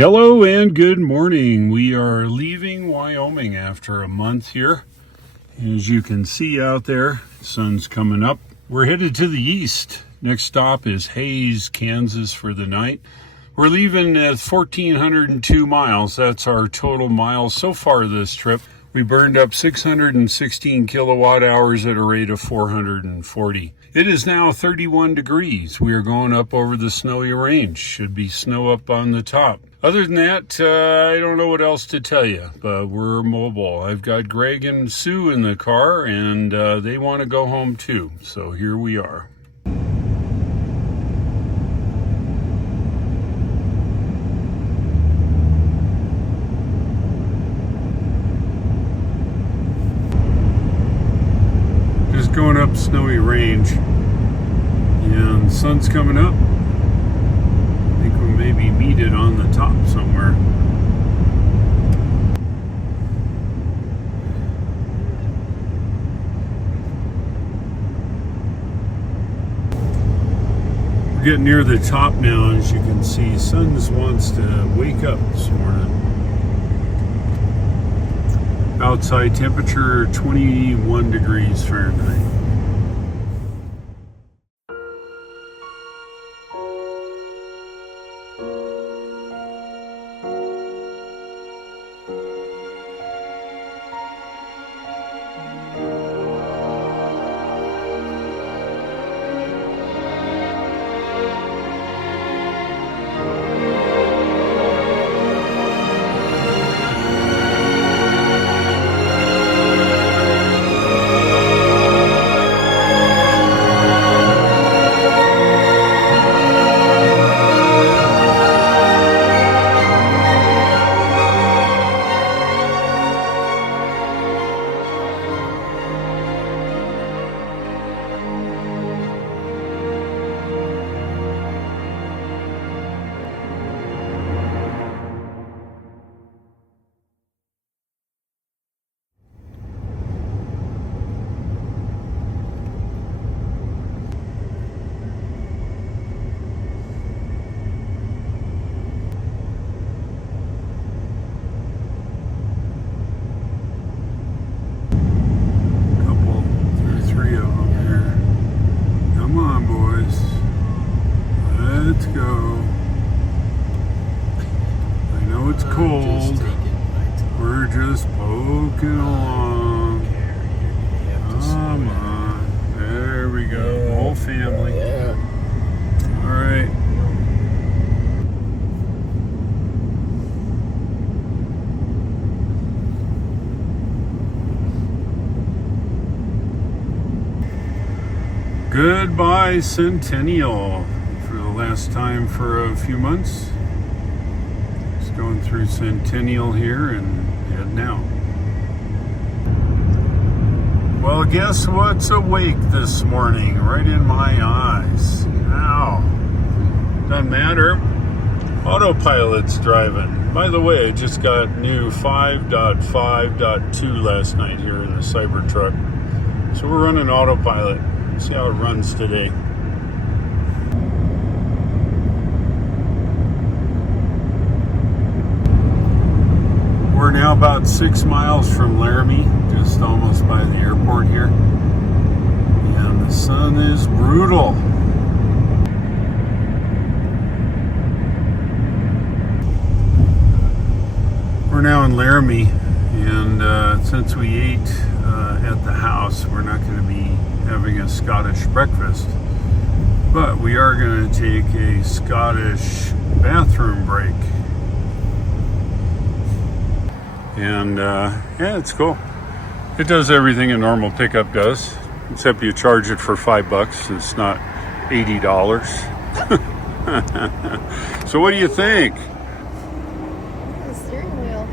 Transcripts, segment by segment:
Hello and good morning. We are leaving Wyoming after a month here. As you can see out there, sun's coming up. We're headed to the east. Next stop is Hays, Kansas for the night. We're leaving at 1,402 miles. That's our total miles so far this trip. We burned up 616 kilowatt hours at a rate of 440. It is now 31 degrees. We are going up over the snowy range. Should be snow up on the top. Other than that, I don't know what else to tell you, but we're mobile. I've got Greg and Sue in the car, and they want to go home too. So here we are. Just going up snowy range, and the sun's coming up. I think we'll maybe meet it on the top somewhere. We're getting near the top now, as you can see. Sun wants to wake up this morning. Outside temperature 21 degrees Fahrenheit. Let's go. I know it's cold. We're just poking along. Come on. There we go. Whole family. Yeah. All right. Goodbye, Centennial. For the last time for a few months. Just going through Centennial here and heading out. Well, guess what's awake this morning? Right in my eyes. Ow. Doesn't matter. Autopilot's driving. By the way, I just got new 5.5.2 last night here in the Cybertruck. So we're running autopilot. See how it runs today. We're now about 6 miles from Laramie, just almost by the airport here. And the sun is brutal. We're now in Laramie, and since we ate at the house, we're not going to be having a Scottish breakfast. But we are going to take a Scottish bathroom break. And yeah, it's cool. It does everything a normal pickup does, except you charge it for $5. It's not $80. So what do you think? The steering wheel.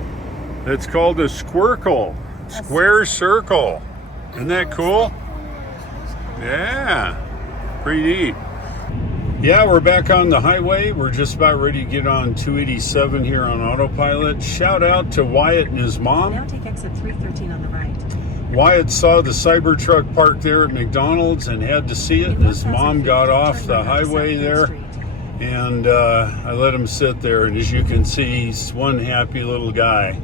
It's called a Squircle. Square circle. Isn't that cool? Yeah, pretty neat. Yeah, we're back on the highway. We're just about ready to get on 287 here on autopilot. Shout out to Wyatt and his mom. Now take exit 313 on the right. Wyatt saw the Cybertruck parked there at McDonald's and had to see it. His mom got off the highway there And I let him sit there, and as you can see, he's one happy little guy.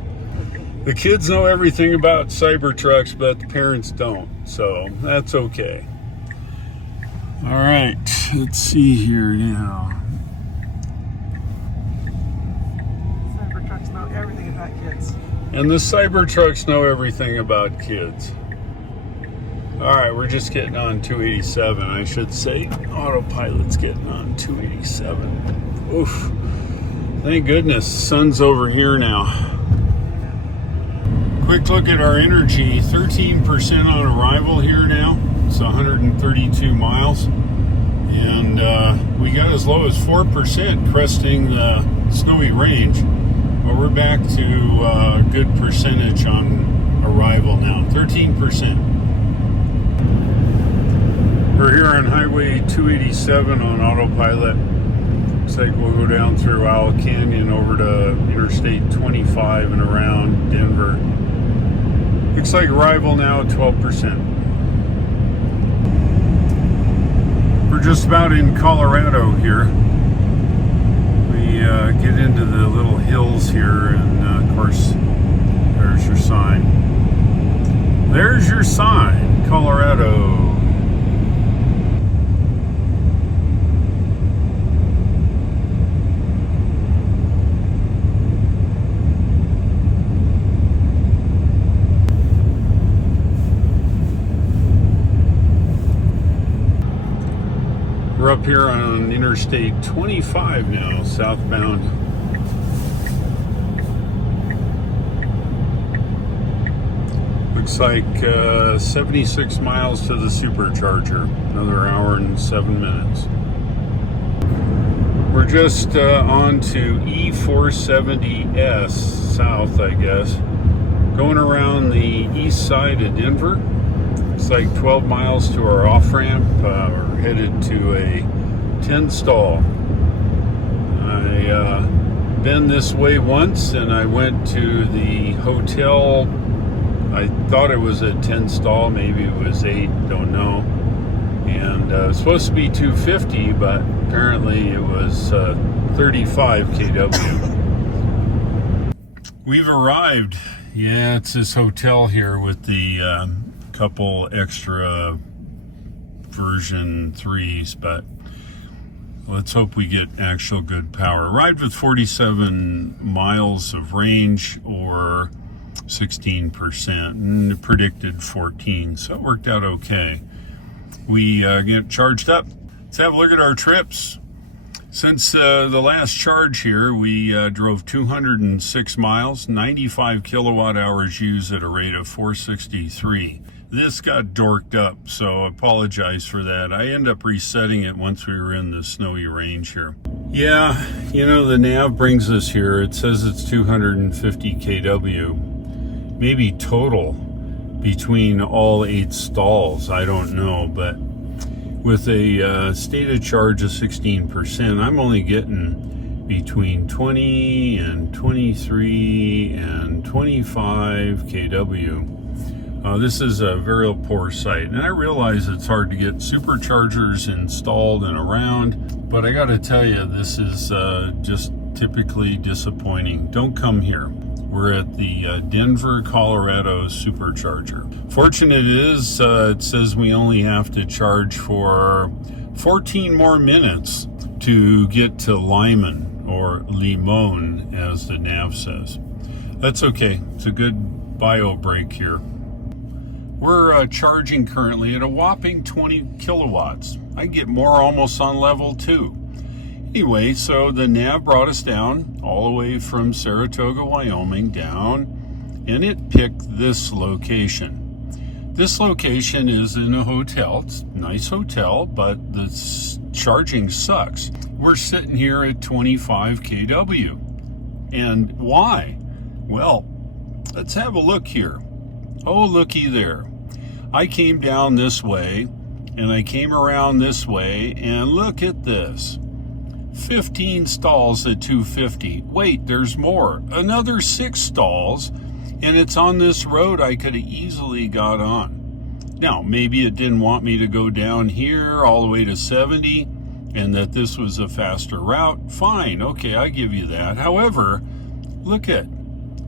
The kids know everything about Cybertrucks, but the parents don't, so that's okay. All right, let's see here now. Cybertrucks know everything about kids. And the Cybertrucks know everything about kids. All right, we're just getting on 287, I should say. Autopilot's getting on 287. Oof. Thank goodness, sun's over here now. Quick look at our energy, 13% on arrival here now. It's 132 miles. And we got as low as 4% cresting the snowy range. But we're back to a good percentage on arrival now, 13%. We're here on Highway 287 on autopilot. Looks like we'll go down through Owl Canyon over to Interstate 25 and around Denver. Looks like arrival now 12%. We're just about in Colorado here. We get into the little hills here, and of course, there's your sign. There's your sign, Colorado. We're up here on Interstate 25 now, southbound. Looks like 76 miles to the supercharger. Another hour and 7 minutes. We're just on to E470S south, I guess. Going around the east side of Denver. It's like 12 miles to our off-ramp. We're headed to a 10 stall. I been this way once, and I went to the hotel. I thought it was a 10 stall, maybe it was 8, don't know. And it was supposed to be 250, but apparently it was 35 kW. We've arrived. Yeah, it's this hotel here with the couple extra version 3s, but let's hope we get actual good power. Arrived with 47 miles of range, or 16%, and predicted 14, so it worked out okay. We get charged up. Let's have a look at our trips. Since the last charge here, we drove 206 miles, 95 kilowatt hours used at a rate of 463. This got dorked up, so I apologize for that. I end up resetting it once we were in the snowy range here. Yeah, you know, the nav brings us here. It says it's 250 kW. Maybe total between all 8 stalls, I don't know, but with a stated charge of 16%, I'm only getting between 20 and 23 and 25 kW. This is a very poor site, and I realize it's hard to get superchargers installed and around, but I gotta tell you, this is just typically disappointing. Don't come here. We're at the Denver, Colorado supercharger. Fortunate is, it says we only have to charge for 14 more minutes to get to Limon, or Limon, as the nav says. That's okay. It's a good bio break here. We're charging currently at a whopping 20 kilowatts. I get more almost on level 2. Anyway, so the nav brought us down all the way from Saratoga, Wyoming down, and it picked this location. This location is in a hotel. It's a nice hotel, but the charging sucks. We're sitting here at 25 kW. And why? Well, let's have a look here. Oh, looky there. I came down this way, and I came around this way, and look at this. 15 stalls at 250. Wait, there's more. Another 6 stalls, and it's on this road I could have easily got on. Now, maybe it didn't want me to go down here all the way to 70. and that this was a faster route, fine, okay, I give you that. However,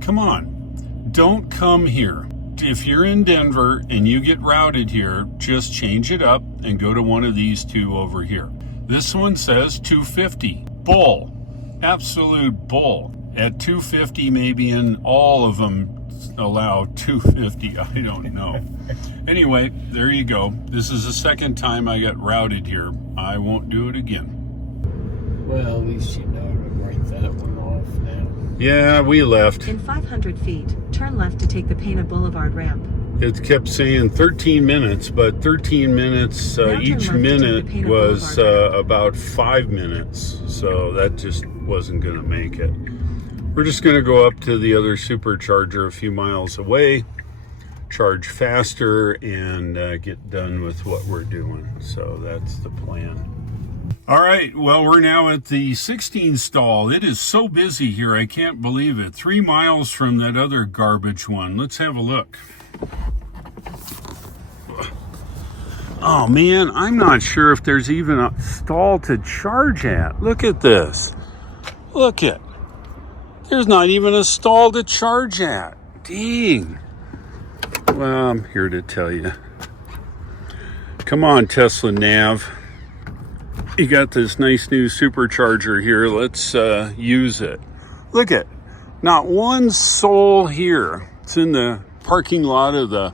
come on, don't come here. If you're in Denver and you get routed here, just change it up and go to one of these two over here. This one says 250. Bull. Absolute bull. At 250, maybe in all of them allow 250. I don't know. Anyway, there you go. This is the second time I got routed here. I won't do it again. Well, at least you know to write that one off now. Yeah, we left. In 500 feet, turn left to take the Pana Boulevard ramp. It kept saying 13 minutes, but 13 minutes, each minute was about 5 minutes. So that just wasn't going to make it. We're just going to go up to the other supercharger a few miles away, charge faster, and get done with what we're doing. So that's the plan. All right, well, we're now at the 16 stall. It is so busy here, I can't believe it. 3 miles from that other garbage one. Let's have a look. Oh man, I'm not sure if there's even a stall to charge at. Look at this. Look it. There's not even a stall to charge at. Dang. Well, I'm here to tell you. Come on, Tesla Nav. You got this nice new supercharger here. Let's use it. Look at, not one soul here. It's in the parking lot of the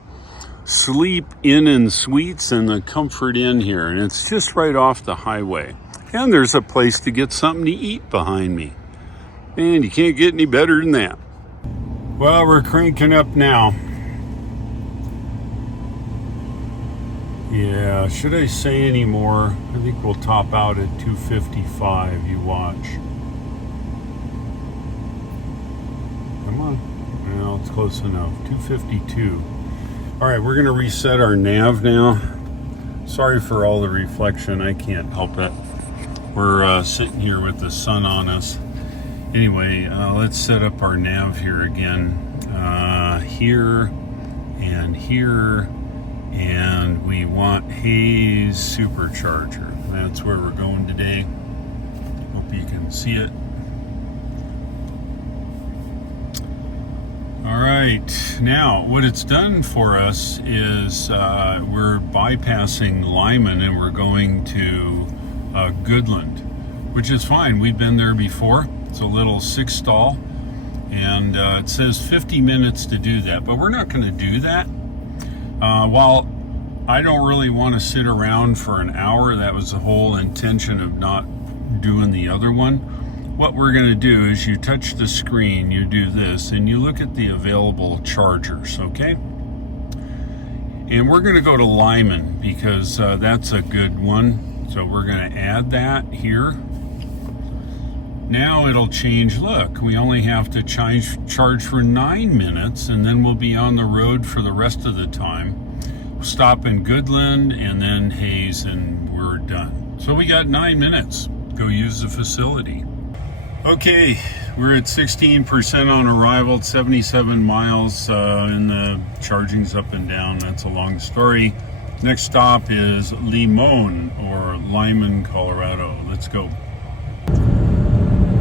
Sleep Inn and Suites and the Comfort Inn here, and it's just right off the highway. And there's a place to get something to eat behind me. Man, you can't get any better than that. Well, we're cranking up now. Yeah, should I say any more? I think we'll top out at 255. You watch. Come on. Well, it's close enough. 252. All right, we're going to reset our nav now. Sorry for all the reflection. I can't help it. We're sitting here with the sun on us. Anyway, let's set up our nav here again. Here and here. And we want Hayes Supercharger. That's where we're going today. Hope you can see it. All right, now what it's done for us is we're bypassing Limon and we're going to Goodland, which is fine. We've been there before. It's a little 6 stall, and it says 50 minutes to do that, but we're not going to do that. While I don't really want to sit around for an hour, that was the whole intention of not doing the other one. What we're going to do is you touch the screen, you do this, and you look at the available chargers, okay? And we're going to go to Limon because that's a good one. So we're going to add that here. Now it'll change. Look, we only have to charge for 9 minutes, and then we'll be on the road for the rest of the time. We'll stop in Goodland and then Hayes, and we're done. So we got 9 minutes. Go use the facility. Okay, we're at 16% on arrival, 77 miles, and the charging's up and down. That's a long story. Next stop is Limon, or Limon, Colorado. Let's go.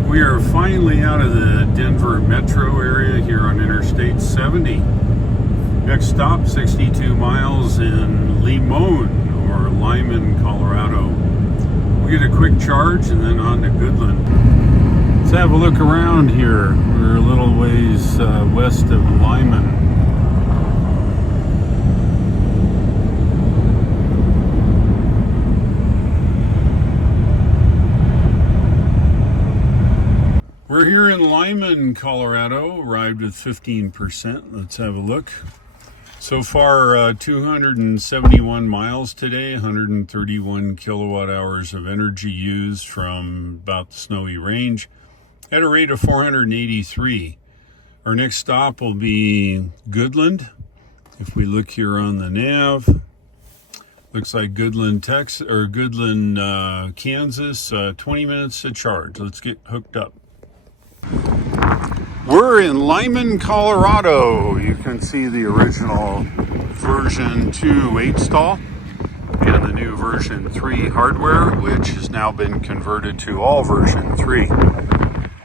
We are finally out of the Denver metro area here on Interstate 70. Next stop, 62 miles in Limon, or Limon, Colorado. We'll get a quick charge and then on to Goodland. Let's have a look around here. We're a little ways west of Limon. We're here in Limon, Colorado, arrived with 15%. Let's have a look. So far, 271 miles today, 131 kilowatt hours of energy used from about the Snowy Range at a rate of 483. Our next stop will be Goodland. If we look here on the nav, looks like Goodland, Texas, or Goodland, Kansas, 20 minutes to charge. Let's get hooked up. We're in Limon, Colorado. You can see the original version 2 8 stall. and the new version 3 hardware, which has now been converted to all version 3.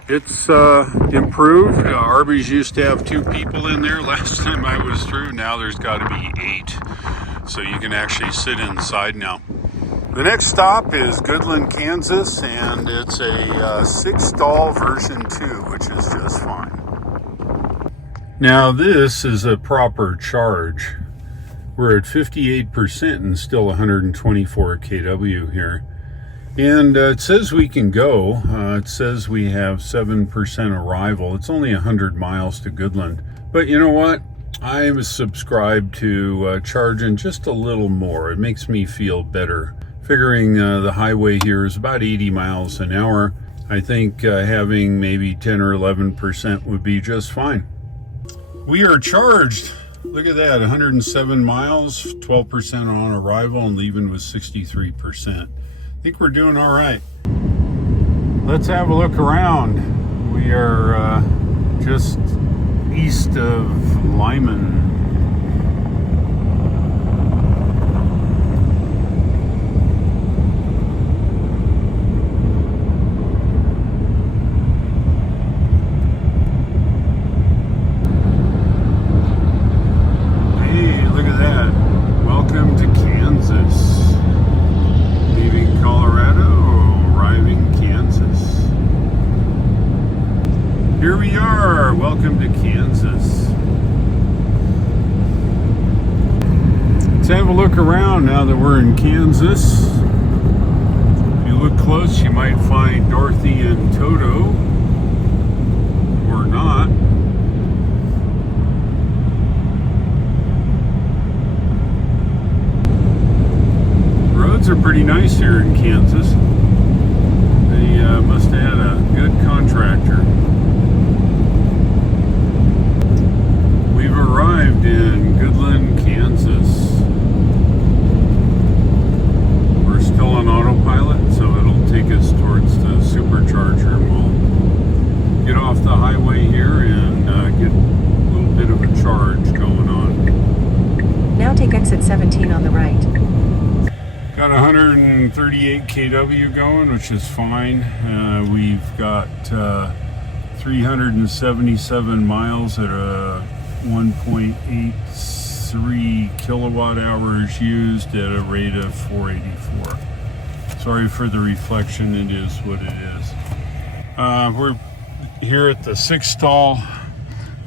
It's improved. Arby's used to have 2 people in there last time I was through. Now there's got to be 8. So you can actually sit inside now. The next stop is Goodland, Kansas, and it's a 6-stall version 2, which is just fine. Now this is a proper charge. We're at 58% and still 124 kW here. And it says we can go. It says we have 7% arrival. It's only 100 miles to Goodland. But you know what? I'm subscribed to charging just a little more. It makes me feel better. Figuring the highway here is about 80 miles an hour. I think having maybe 10 or 11% would be just fine. We are charged. Look at that, 107 miles, 12% on arrival, and leaving with 63%. I think we're doing all right. Let's have a look around. We are just east of Limon. Here we are. Welcome to Kansas. Let's have a look around now that we're in Kansas. If you look close, you might find Dorothy and Toto, or not. The roads are pretty nice here in Kansas. They must have had a good contractor. We've arrived in Goodland, Kansas. We're still on autopilot, so it'll take us towards the supercharger. We'll get off the highway here and get a little bit of a charge going on. Now take exit 17 on the right. Got 138 kW going, which is fine. We've got 377 miles at a 1.83 kilowatt hours used at a rate of 484. Sorry for the reflection, it is what it is. We're here at the 6-stall.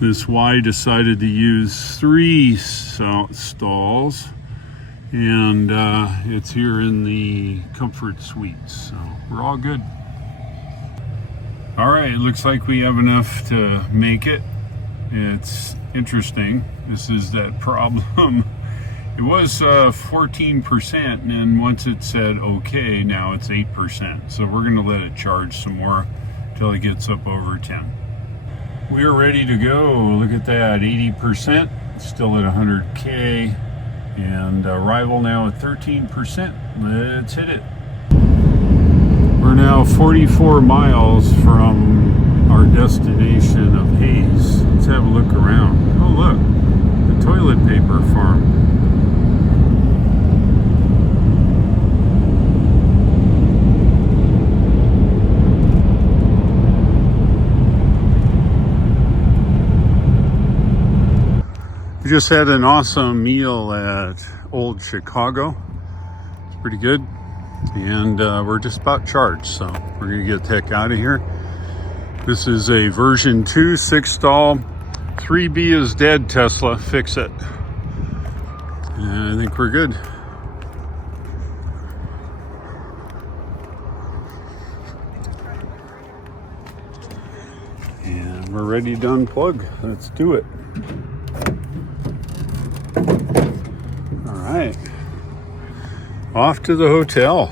This Y decided to use 3 stalls, and it's here in the comfort suites, so we're all good. All right, it looks like we have enough to make it. It's interesting. This is that problem. It was 14%, and then once it said okay, now it's 8%. So we're gonna let it charge some more till it gets up over 10. We are ready to go. Look at that, 80%, still at 100K, and arrival now at 13%. Let's hit it. We're now 44 miles from our destination of Hayes. Let's have a look around. Oh look, the toilet paper farm. We just had an awesome meal at Old Chicago. It's pretty good. And we're just about charged, so we're gonna get the heck out of here. This is a version 2 6-stall. 3B is dead, Tesla, fix it. And I think we're good. And we're ready to unplug. Let's do it. All right. Off to the hotel.